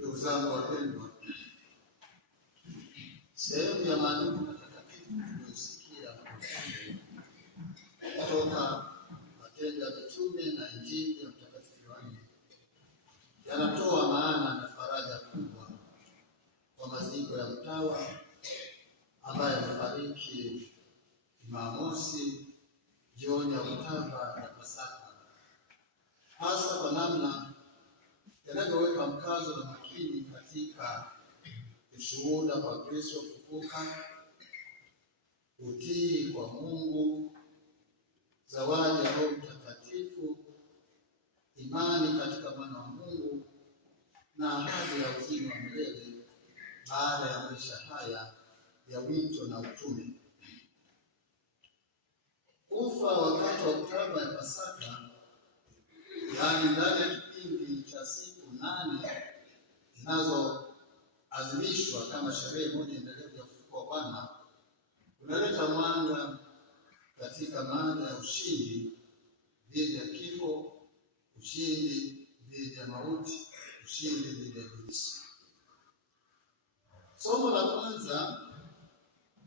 Ndugu zangu wapendwa, sehemu ya maandiko matakatifu tuliyosikia kutoka Matendo ya Mitume na Injili ya Mtakatifu Yohane yanatoa maana na faraja kubwa kwa maziko ya mtawa ambaye amefariki Jumamosi jioni ya Oktoba ya Pasaka, hasa kwa namna yanavyoweka mkazo na makini katika ushuhuda kwa Kristo kufufuka, utii kwa Mungu, zawadi ya Roho Mtakatifu, imani katika Mwana wa Mungu na ahadi ya uzima wa milele baada ya maisha haya ya wito na utume. Kufa wakati wa Oktoba ya Pasaka, yaani ndani ya kipindi cha siku 8 zinazoadhimishwa kama sherehe moja endelevu ya ufufuko wa Bwana, unaleta mwanga katika maana ya ushindi dhidi ya kifo, ushindi dhidi ya mauti, ushindi dhidi ya ibilisi. Somo la kwanza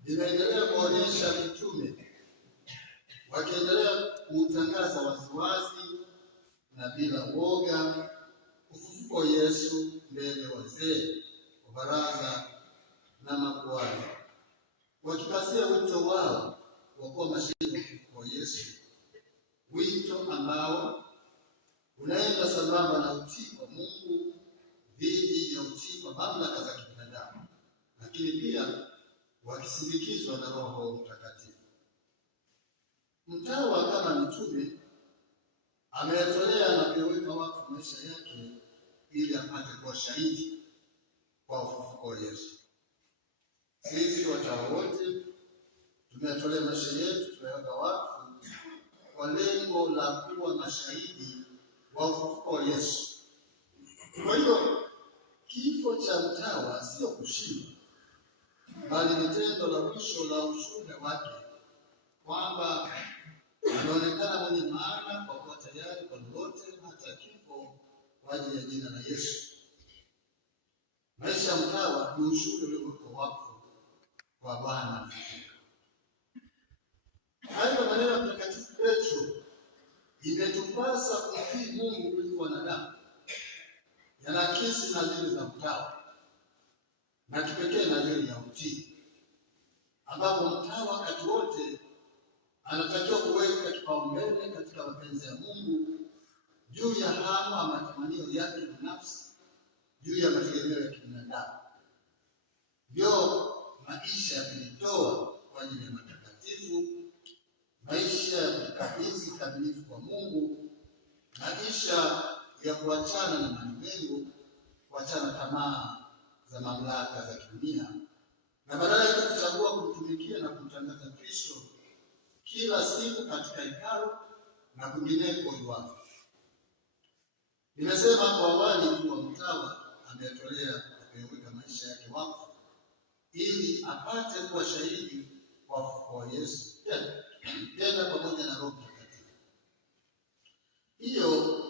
linaendelea kuonyesha mitume wakiendelea kuutangaza waziwazi na bila woga ufufuko wa Yesu mbele wazee wa baraza na makuhani, wakikazia wito wao wa kuwa mashahidi wa ufufuko wa Yesu, wito ambao unaenda sambamba na utii kwa Mungu dhidi ya utii kwa mamlaka za kibinadamu, lakini pia wakisindikizwa na Roho Mtakatifu. Mtawa kama mitume ameyatolea na kuyaweka wakfu maisha yake ili apate kuwa shahidi kwa ufufuko wa Yesu. Sisi watawa wote tumeyatolea maisha yetu, tunayaweka wakfu kwa lengo la kuwa mashahidi wa ufufuko wa Yesu. Kwa hiyo kifo cha mtawa sio kushindwa, bali ni tendo la mwisho la ushuhuda wake kwamba anaonekana mwenye maana kwa kuwa tayari kwa lolote, hata kifo kwa ajili ya jina la Yesu. Maisha ya mtawa ni ushuhuda uliowekwa wakfu kwa Bwana. Hayo maneno ya Mtakatifu Petro, imetupasa kumtii Mungu kuliko wanadamu, yanaakisi nadhiri za mtawa na kipekee nadhiri ya utii, ambapo mtawa wakati wote anatakiwa kuweka kipaumbele katika mapenzi ya Mungu juu ya hamu ama matamanio yake binafsi, juu ya mategemeo ya kibinadamu. Ndio maisha ya kujitoa kwa ajili ya matakatifu, maisha ya kukabidhi kamilifu kwa Mungu, maisha ya kuachana na malimwengu, kuachana tamaa za mamlaka za kidunia, na badala yake kuchagua kumtumikia na kumtangaza Kristo kila siku katika hekalu na kwingineko iwapo. Nimesema hapo awali kuwa mtawa ameyatolea na kuyaweka maisha yake wakfu ili apate kuwa shahidi wa ufufuko wa Yesu, tena pamoja na Roho Mtakatifu. Hiyo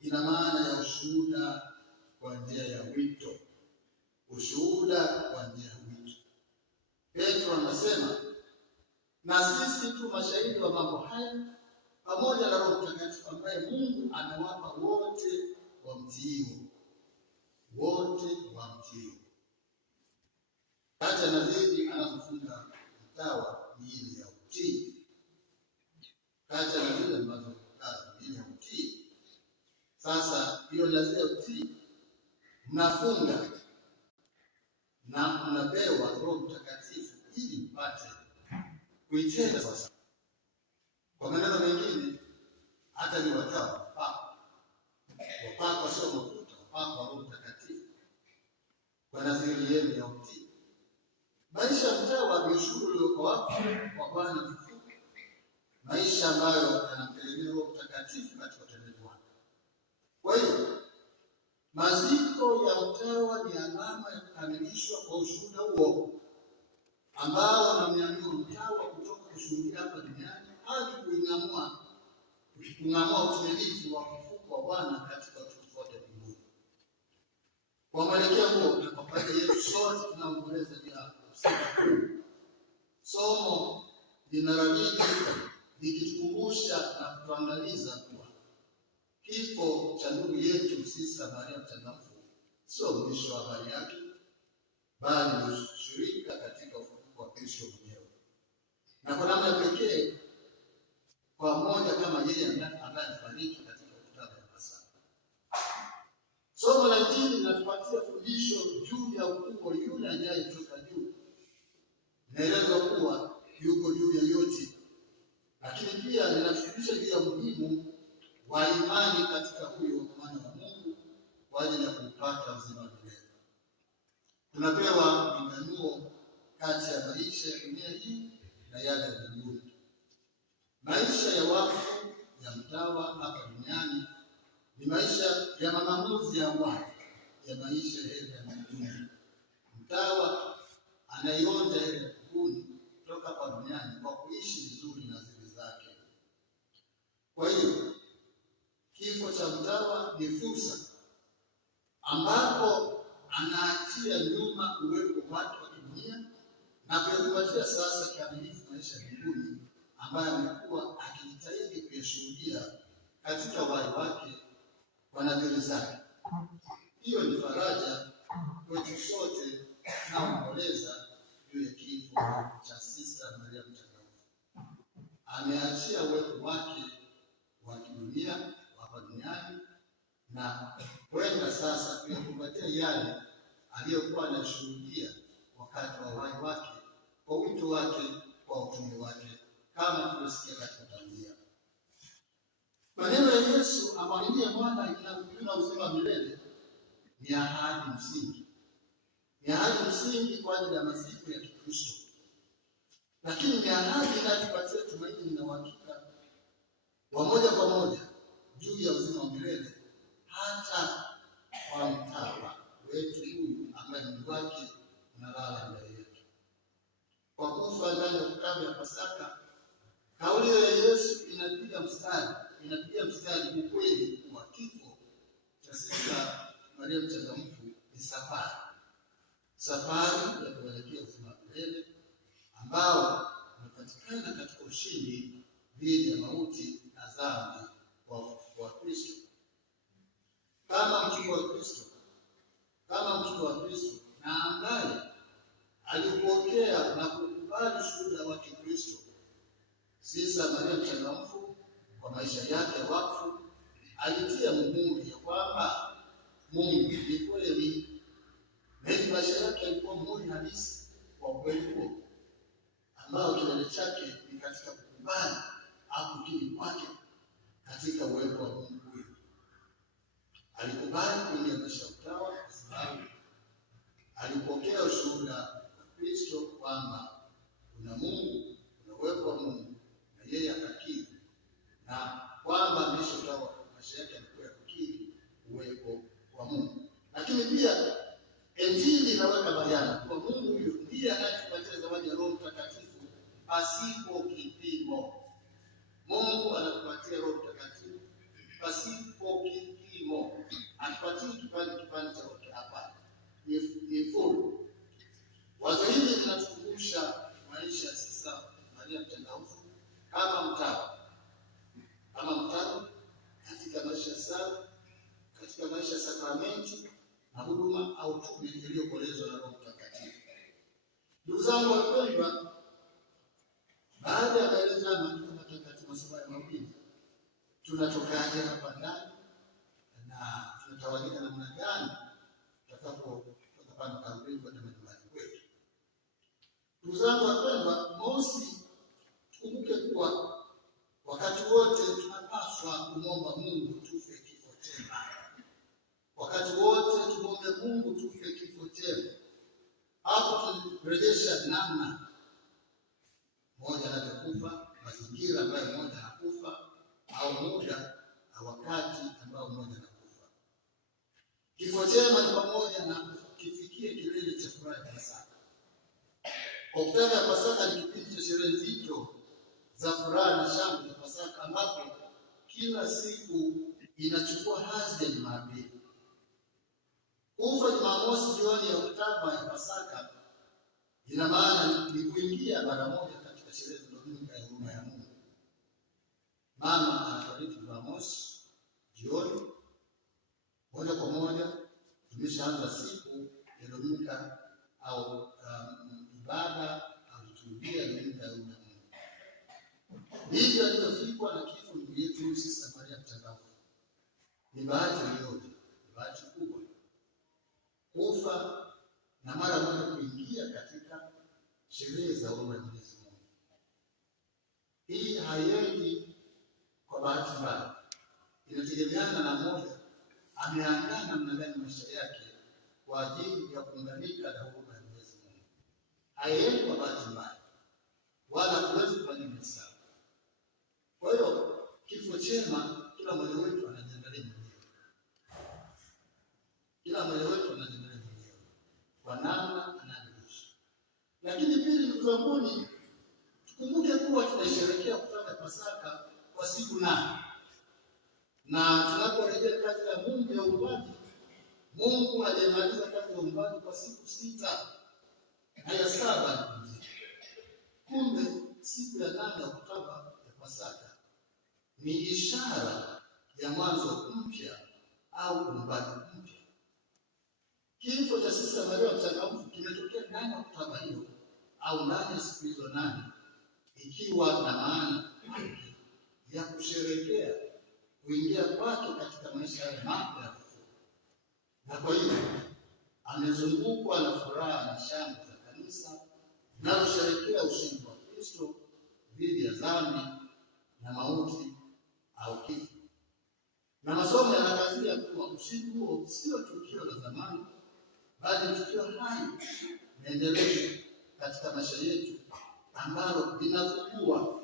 ina maana ya ushuhuda kwa njia ya wito. Ushuhuda kwa njia ya wito. Petro anasema, na sisi tu mashahidi wa mambo haya pamoja na Roho Mtakatifu ambaye Mungu amewapa wote wamtio. Wote wamtio. Hata nadhiri anazofunga mtawa ni ile ya utii. Hata nadhiri ambazo ni ile ya utii. Sasa hiyo nadhiri ya utii mnafunga na mnapewa Roho Mtakatifu ili mpate kuitenda sasa. Kwa maneno mengine, hata ni watawa wapakwa sio mafuta, wapakwa Roho Mtakatifu kwa nadhiri yenu ya utii. Maisha ya mtawa ni ushuhuda ulioko wakfu kwa Bwana mfufuka, maisha ambayo yanamtegemea Roho Mtakatifu katika utendaji wake. Kwa hiyo maziko ya mtawa ni alama ya kukamilishwa kwa ushuhuda huo ambao unamnyanyua mtawa kutoka kushuhudia hapa duniani hadi kung'amua utimilifu wa ufufuko wa Bwana katika utukufu wake mbinguni. Kwa mwelekeo huo na kwa faida yetu sote tunaomboleza juu ya somo linalojiji likitukumbusha na kutuangaliza kuwa kifo cha ndugu yetu Sista Maria Mchangamfu sio mwisho wa habari yake, bali ni ushirika katika ufufuko wa Kristo mwenyewe, na kwa namna pekee kwa mmoja kama yeye ambaye amefariki katika kutana ya Pasaka. Somo la Injili linatupatia fundisho juu ya ukuu yule ajaye kutoka juu. Naeleza kuwa yuko juu ya yote, lakini pia linatufundisha juu ya umuhimu wa imani katika huyo mwana wa Mungu kwa ajili ya kupata uzima wa milele. Tunapewa mlinganisho kati ya maisha ya dunia hii na yale ya mbinguni. Maisha ya wafu ya mtawa hapa duniani ni maisha ya maamuzi ya awali ya maisha ya mbinguni. Mtawa anaionja ile mbinguni kutoka hapa duniani kwa kuishi vizuri na zile zake. Kwa hiyo kifo cha mtawa ni fursa ambapo anaachia nyuma uwepo wake wa kidunia na kuyakumbatia sasa kikamilifu maisha ya mbinguni ambayo amekuwa akijitahidi kuyashuhudia katika uhai wake kwa nadhiri zake. Hiyo ni faraja kwetu sote tunaoomboleza juu ya kifo cha Sista Maria Mchangamfu. Ameachia uwepo wake wa kidunia hapa duniani na kwenda sasa kuyakumbatia yale aliyokuwa anashuhudia wakati wa uhai wake, kwa wito wake, kwa utume wake, kama tulivyosikia katika tanzia. Maneno ya Yesu ambaye ndiye Bwana ina uzima wa milele ni ahadi msingi. Ni ahadi msingi kwa ajili ya masiku ya Kikristo. Lakini ni ahadi inayotupatia tumaini na uhakika wa moja kwa moja juu ya uzima wa milele hata kwa mtawa wetu huyu ambaye mwili wake unalala mbele yetu. Kwa kufa ndani ya kitabu ya Pasaka, kauli ya Yesu inapiga mstari ukweli wa kifo cha Sista Maria Mchangamfu ni safari ya kuelekea uzima wa milele ambao unapatikana katika ushindi dhidi ya mauti na dhambi wa Kristo. Kama mchukua wa Kristo na ambaye alipokea na kukubali shuhuda wa Kristo, Sista Maria Mchangamfu kwa maisha yake ya wakfu alitia muhuri ya kwamba Mungu ni kweli, na maisha yake yalikuwa muhuri halisi wa ukweli huo ambao kilele chake ni katika kukubali au kukiri kwake katika uwepo wa Mungu huyo. Alikubali kuingia maisha ya utawa kwa sababu alipokea ushuhuda wa Kristo kwamba kuna Mungu, kuna uwepo wa Mungu, na yeye akakiri, na kwamba maisha yake yalikuwa ya kukiri uwepo wa Mungu. Lakini pia Injili inaweka bayana kwa Mungu huyo ndiye anayetupatia zawadi ya Roho Mtakatifu pasipo kipimo. Mungu anatupatia Roho Mtakatifu pasipo kipimo. Atupatie kipande cha roho hapa. Ni full. Wazo hili linatukumbusha maisha ya Sista Maria Mchangamfu kama mtawa katika maisha ya sala, katika maisha ya sakramenti na huduma au tume iliyokolezwa na Roho Mtakatifu. Ndugu zangu wapendwa, baada ya maelezo ya maandiko matakatifu masomo ya mawili, tunatokaje hapa ndani na tunatawanyika namna gani tutakapopanda kaburini kwenda majumbani kwetu? Ndugu zangu wapendwa, mosi, tukumbuke kuwa wakati wote tunapaswa kumwomba Mungu tufe kifo chema. Wakati wote tumwombe Mungu tufe kifo chema. Hapo tunarejesha namna mmoja anavyokufa, mazingira ambayo mmoja anakufa, au muda na wakati ambao mmoja anakufa. Kifo chema ni pamoja na kifikie kilele cha furaha ya Pasaka. Oktavi ya Pasaka ni kipindi cha sherehe nzito za furaha na shangwe ya Pasaka ambapo kila siku inachukua hadhi ya Jumapili. Kufa Jumamosi jioni ya Oktoba ya Pasaka ina maana ni kuingia mara moja katika sherehe za Dominika ya huruma ya Mungu. Mama anafariki Jumamosi jioni, moja kwa moja tumeshaanza siku ya Dominika au ibada au liturujia ya Dominika ya huruma ya Mungu. Hivyo alivyofikwa na kifo ndugu yetu Sista Maria Mchangamfu ni bahati iliyoje, ni bahati kubwa kufa na mara moja kuingia katika sherehe za huruma ya Mwenyezi Mungu. Hii haiendi kwa bahati mbaya, inategemeana na mmoja ameandaa namna gani maisha yake kwa ajili ya kuunganika na huruma ya Mwenyezi Mungu. Haiendi kwa bahati mbaya, wala huwezi kufanya hesabu. Kwa hiyo kifo chema kila mmoja wetu anajiandalia mwenyewe, kila mmoja wetu anajiandalia mwenyewe kwa namna anavyoishi. Lakini pili, ndugu zangu, tukumbuke kuwa tunasherehekea kufanya Pasaka kwa siku 8, na tunaporejea kazi ya Mungu ya uumbaji, Mungu alimaliza kazi ya uumbaji kwa siku 6 na ya 7. Kumbe siku ya 8 ya Oktoba ya Pasaka ni ishara ya mwanzo mpya au uumbaji mpya. Kifo cha Sista Maria Mchangamfu kimetokea ndani ya Oktoba hiyo au ndani ya siku hizo 8, ikiwa na maana ya kusherehekea kuingia kwake katika maisha ya mapya ya ufufuo. Na kwa hiyo amezungukwa na furaha na shangwe za kanisa linalosherehekea ushindi wa Kristo dhidi ya dhambi na mauti au kifo. Na masomo yanakazia kuwa ushindi huo sio tukio la zamani, bali tukio hai na endelevu katika maisha yetu, ambalo linafungua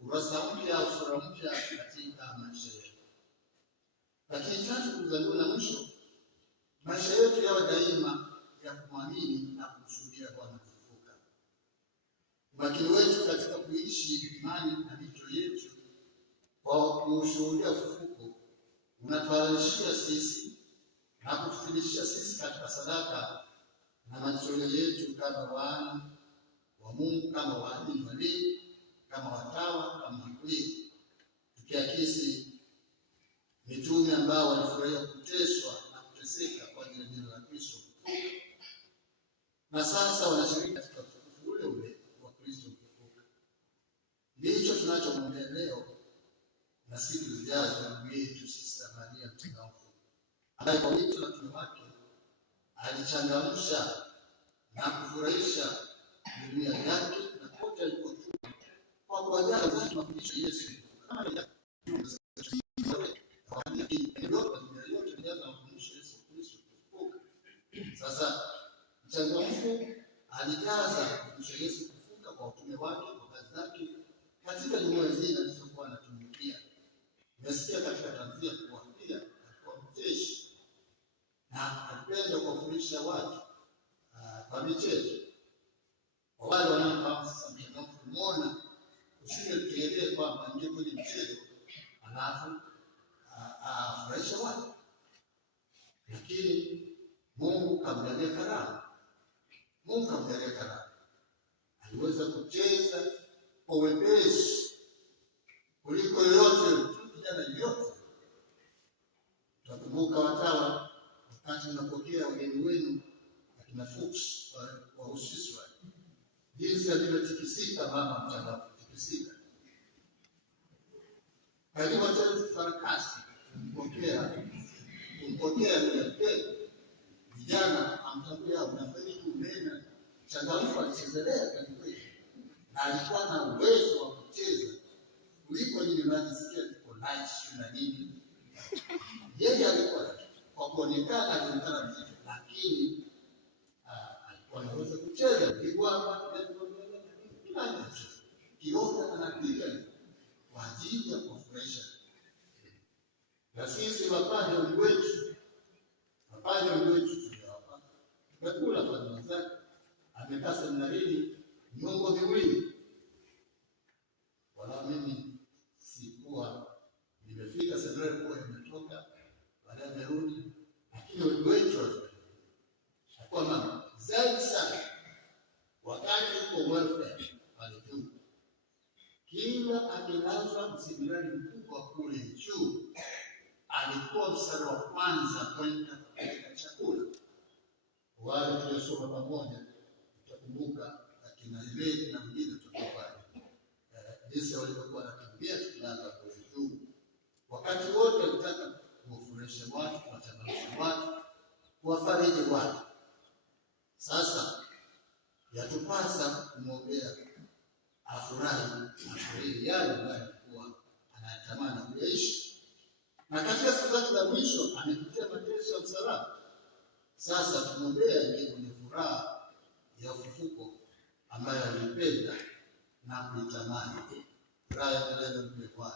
ukurasa mpya au sura mpya katika maisha yetu. Lakini tatu, kuzaliwa na mwisho, maisha yetu yawe daima ya kumwamini na kumshuhudia Bwana kufufuka. Umakini wetu katika kuishi imani na mito yetu kwa kushuhudia ufufuko unatuhalalishia sisi na kutufundisha sisi katika sadaka na matoleo yetu kama wana wa Mungu, kama waamini walei, kama watawa, kama makweli, tukiakisi mitume ambao walifurahia kuteswa na kuteseka kwa ajili ya jina la Kristo na sasa wanashiriki katika utukufu ule ule wa Kristo kufufuka. Ndicho tunachomwombea leo na siku zijazo ndugu yetu Sista Maria Mchangamfu, ambaye kwa wito na utume wake alichangamsha na kufurahisha dunia yake na kote alipokuwa kwa kuwajaza mafundisho ya Yesu. Sasa Mchangamfu alijaza mafundisho ya Yesu kufufuka kwa utume wake, kwa kazi zake katika jumuiya zile alizokuwa anatumikia. Nimesikia katika tanzia kuwa pia alikuwa mcheshi na alipenda kuwafundisha watu kwa michezo. Kwa wale wanaofahamu sasa Mchangamfu, muona usingetegemea kwamba ingie kwenye mchezo alafu afurahisha watu, lakini Mungu kamjalia karama. Mungu kamjalia karama, aliweza kucheza kwa wepesi kuliko yoyote kijana yoyote. Tutakumbuka watawa wakati unapokea wageni wenu akina Fuchs wa Uswisi, jinsi alivyotikisika mama Mchangamfu, tikisika karibu tena farakasi kumpokea vijana amtambua unafariki umena. Mchangamfu alichezelea kweli, na alikuwa na uwezo wa kucheza kuliko nyinyi mnajisikia tuko nice na nini. Yeye alikuwa kwa kuonekana alionekana mzito, lakini alikuwa anaweza kucheza kigwama kiota anapiga kwa ajili ya kufurahisha. Na sisi mapadri wetu tunawapa, tumekula fadhila zake. Amekaa seminarini miongo miwili, wala mimi sikuwa nimefika seminari kuwa imetoka baadaye amerudi, lakini wengi wetu alikuwa mstari wa kwanza kwenda kupeleka chakula. Wale tuliosoma pamoja tutakumbuka akina Heleni na mwingine tutakuwa jinsi walivyokuwa wanakimbia tukianza kule juu. Wakati wote walitaka kuwafurahisha watu, kuwachangamsha watu, kuwafariji watu. Sasa yatupasa kumwombea afurahi yale ambayo alikuwa anayatamani kuyaishi. Na katika siku zake za mwisho amepitia mateso ya msalaba. Sasa tumwombea ndiye mwenye furaha ya ufufuko ambayo alipenda na kuitamani. Furaha ya milele mpe Bwana.